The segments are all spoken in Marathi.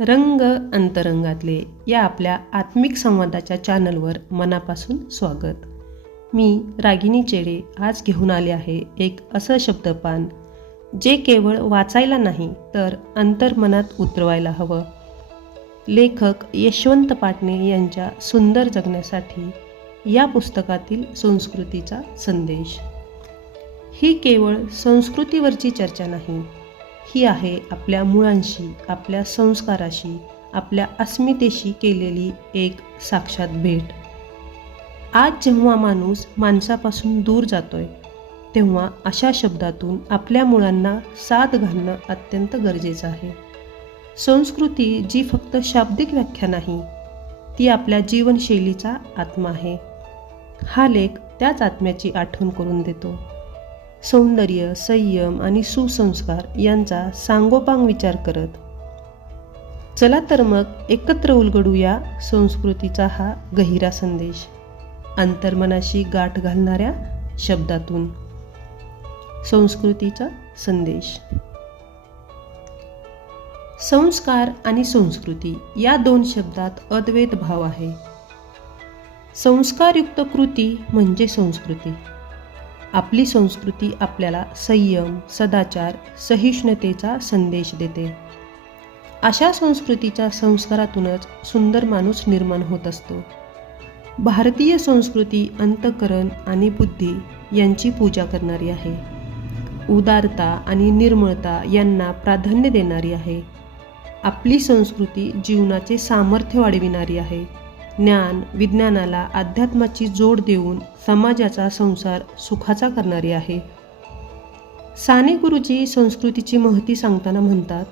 रंग अंतरंगातले या आपल्या आत्मिक संवादाच्या चॅनलवर मनापासून स्वागत. मी रागिनी चेडे आज घेऊन आले आहे एक असं शब्दपान. जे केवळ वाचायला नाही तर अंतर्मनात उतरवायला हवं. लेखक यशवंत पाटणे यांच्या सुंदर जगण्यासाठी या पुस्तकातील संस्कृतीचा संदेश. ही केवळ संस्कृतीवरची चर्चा नाही ही आहे आपल्या मुळांशी आपल्या संस्काराशी आपल्या अस्मितेशी केलेली एक साक्षात भेट. आज जेव्हा माणूस माणसापासून दूर जातोय तेव्हा अशा शब्दातून आपल्या मुळांना साथ घालणं अत्यंत गरजेचं आहे. संस्कृती जी फक्त शाब्दिक व्याख्या नाही ती आपल्या जीवनशैलीचा आत्मा आहे. हा लेख त्याच आत्म्याची आठवण करून देतो. सौंदर्य संयम आणि सुसंस्कार यांचा सांगोपांग विचार करत. चला तर मग एकत्र उलगडूया संस्कृतीचा हा गहिरा संदेश. अंतर्मनाशी गाठ घालणाऱ्या शब्दातून. संस्कृतीचा संदेश. संस्कार आणि संस्कृती या दोन शब्दात अद्वैत भाव आहे. संस्कारयुक्त कृती म्हणजे संस्कृती. आपली संस्कृती आपल्याला संयम सदाचार सहिष्णुतेचा संदेश देते. अशा संस्कृतीच्या संस्कारातूनच सुंदर माणूस निर्माण होत असतो. भारतीय संस्कृती अंतकरण आणि बुद्धी यांची पूजा करणारी आहे. उदारता आणि निर्मळता यांना प्राधान्य देणारी आहे. आपली संस्कृती जीवनाचे सामर्थ्य वाढविणारी आहे. ज्ञान विज्ञानाला अध्यात्माची जोड देऊन समाजाचा संसार सुखाचा करणारी आहे. साने गुरुजी संस्कृतीची महती सांगताना म्हणतात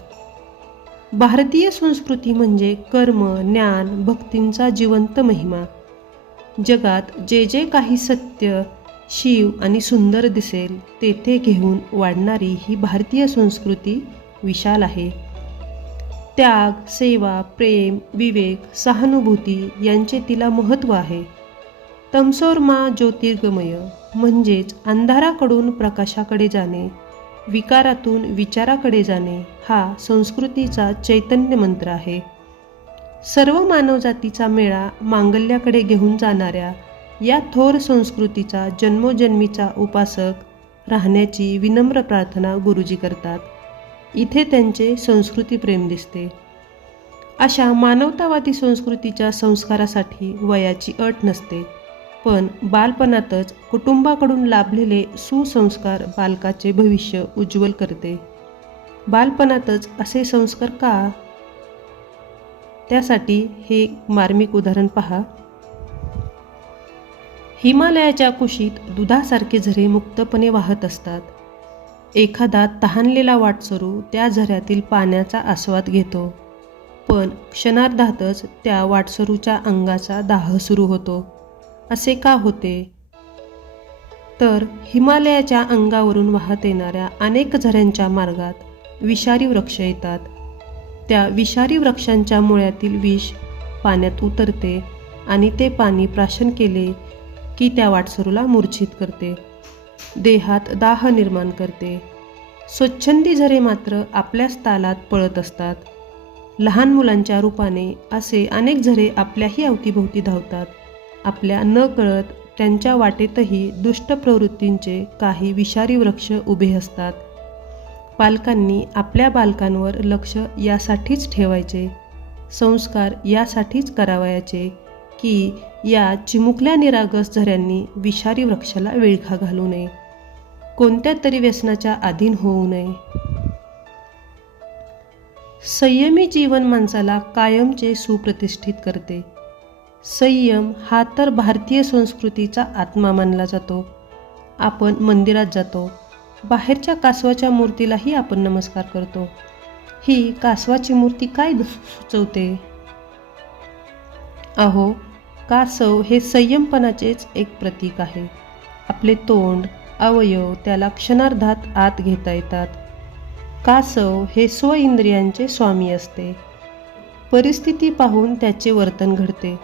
भारतीय संस्कृती म्हणजे कर्म ज्ञान भक्तींचा जिवंत महिमा. जगात जे जे काही सत्य शिव आणि सुंदर दिसेल तेथे घेऊन वाढणारी ही भारतीय संस्कृती विशाल आहे. त्याग सेवा प्रेम विवेक सहानुभूती यांचे तिला महत्त्व आहे. तमसोरमा ज्योतिर्गमय म्हणजेच अंधाराकडून प्रकाशाकडे जाणे विकारातून विचाराकडे जाणे हा संस्कृतीचा चैतन्य मंत्र आहे. सर्व मानवजातीचा मेळा मांगल्याकडे घेऊन जाणाऱ्या या थोर संस्कृतीचा जन्मोजन्मीचा उपासक राहण्याची विनम्र प्रार्थना गुरुजी करतात. इथे त्यांचे संस्कृती प्रेम दिसते. अशा मानवतावादी संस्कृतीच्या संस्कारासाठी वयाची अट नसते पण बालपणातच कुटुंबाकडून लाभलेले सुसंस्कार बालकाचे भविष्य उज्ज्वल करते. बालपणातच असे संस्कार का? त्यासाठी हे मार्मिक उदाहरण पहा. हिमालयाच्या कुशीत दुधासारखे झरे मुक्तपणे वाहत असतात. एखादा तहानलेला वाटसरू त्या झऱ्यातील पाण्याचा आस्वाद घेतो. पण क्षणार्धातच त्या वाटसरूच्या अंगाचा दाह सुरू होतो. असे का होते? तर हिमालयाच्या अंगावरून वाहत येणाऱ्या अनेक झऱ्यांच्या मार्गात विषारी वृक्ष येतात. त्या विषारी वृक्षांच्या मुळ्यातील विष पाण्यात उतरते आणि ते पाणी प्राशन केले की त्या वाटसरूला मूर्छित करते. देहात दाह निर्माण करते. स्वच्छंदी झरे मात्र आपल्याच तालात पळत असतात. लहान मुलांच्या रूपाने असे अनेक झरे आपल्याही अवतीभोवती धावतात. आपल्या न कळत त्यांच्या वाटेतही दुष्ट प्रवृत्तींचे काही विषारी वृक्ष उभे असतात. पालकांनी आपल्या बालकांवर लक्ष यासाठीच ठेवायचे. संस्कार यासाठीच करावयाचे. की या चिमुकल्या निरागस झऱ्यांनी विषारी वृक्षाला विळखा घालू नये. कोणत्या तरी व्यसनाच्या अधीन होऊ नये. संयमी जीवन माणसाला कायमचे सुप्रतिष्ठित करते. संयम हा तर भारतीय संस्कृतीचा आत्मा मानला जातो. आपण मंदिरात जातो. बाहेरच्या कासवाच्या मूर्तीलाही आपण नमस्कार करतो. ही कासवाची मूर्ती काय सुचवते? अहो कासव हे संयमपणाचेच एक प्रतीक आहे. आपले तोंड अवयव त्याला क्षणार्धात आत घेता येतात. कासव हे स्व इंद्रियांचे स्वामी असते. परिस्थिती पाहून त्याचे वर्तन घडते.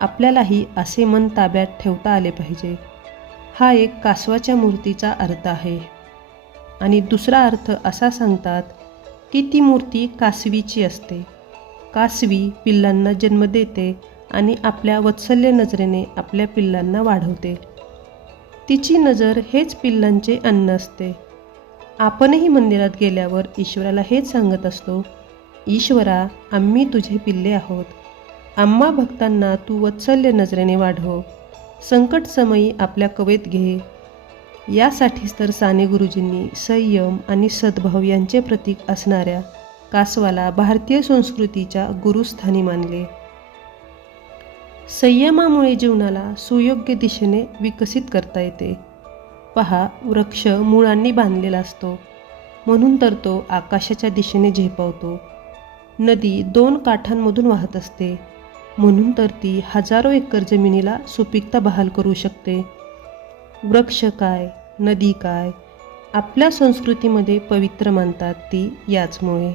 आपल्यालाही असे मन ताब्यात ठेवता आले पाहिजे. हा एक कासवाच्या मूर्तीचा अर्थ आहे. आणि दुसरा अर्थ असा सांगतात की ती मूर्ती कासवीची असते. कासवी पिल्लांना जन्म देते आणि आपल्या वत्सल्य नजरेने आपल्या पिल्लांना वाढवते. तिची नजर हेच पिल्लांचे अन्न असते. आपणही मंदिरात गेल्यावर ईश्वराला हेच सांगत असतो ईश्वरा आम्ही तुझे पिल्ले आहोत. आम्हा भक्तांना तू वत्सल्य नजरेने वाढव. संकट समयी आपल्या कवेत घे. यासाठीच तर साने गुरुजींनी संयम आणि सद्भाव यांचे प्रतीक असणाऱ्या कासवाला भारतीय संस्कृतीच्या गुरुस्थानी मानले. संयमामुळे जीवनाला सुयोग्य दिशेने विकसित करता येते. पहा वृक्ष मुळांनी बांधलेला असतो. म्हणून तर तो आकाशाच्या दिशेने झेपावतो. नदी दोन काठांमधून वाहत असते. म्हणून तर ती हजारो एकर जमिनीला सुपीकता बहाल करू शकते. वृक्ष काय नदी काय आपल्या संस्कृतीमध्ये पवित्र मानतात ती याचमुळे.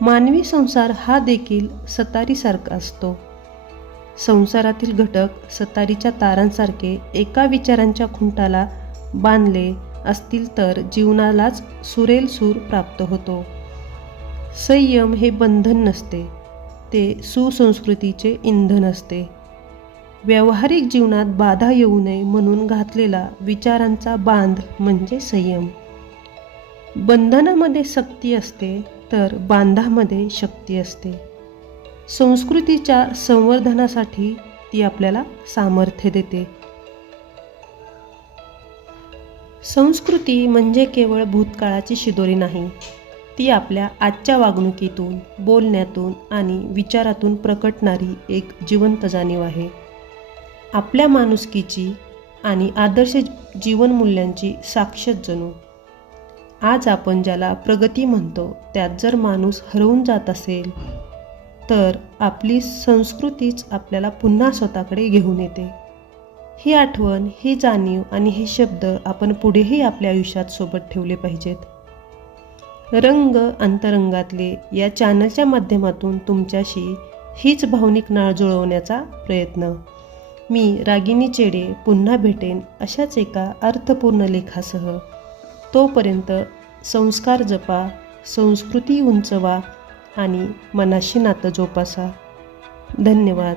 मानवी संसार हा देखील सतारीसारखा असतो. संसारातील घटक सतारीच्या तारांसारखे एका विचारांच्या खुंटाला बांधले असतील तर जीवनालाच सुरेल सूर प्राप्त होतो. संयम हे बंधन नसते ते सुसंस्कृतीचे इंधन असते. व्यावहारिक जीवनात बाधा येऊ नये म्हणून घातलेला विचारांचा बांध म्हणजे संयम. बंधनामध्ये सक्ती असते तर बांधामध्ये शक्ती असते. संस्कृतीच्या संवर्धनासाठी ती आपल्याला सामर्थ्य देते. संस्कृती म्हणजे केवळ भूतकाळाची शिदोरी नाही ती आपल्या आजच्या वागणुकीतून बोलण्यातून आणि विचारातून प्रकटणारी एक जिवंत जाणीव आहे. आपल्या माणुसकीची आणि आदर्श जीवनमूल्यांची साक्षात जणू. आज आपण ज्याला प्रगती म्हणतो त्यात जर माणूस हरवून जात असेल तर आपली संस्कृतीच आपल्याला पुन्हा स्वतःकडे घेऊन येते. ही आठवण ही जाणीव आणि हे शब्द आपण पुढेही आपल्या आयुष्यात सोबत ठेवले पाहिजेत. रंग अंतरंगातले या चॅनलच्या माध्यमातून तुमच्याशी हीच भावनिक नाळ जुळवण्याचा प्रयत्न. मी रागिनी चेडे पुन्हा भेटेन अशाच एका अर्थपूर्ण लेखासह. तोपर्यंत संस्कार जपा संस्कृती उंचवा आणि मनाशी नातं जोपासा. धन्यवाद.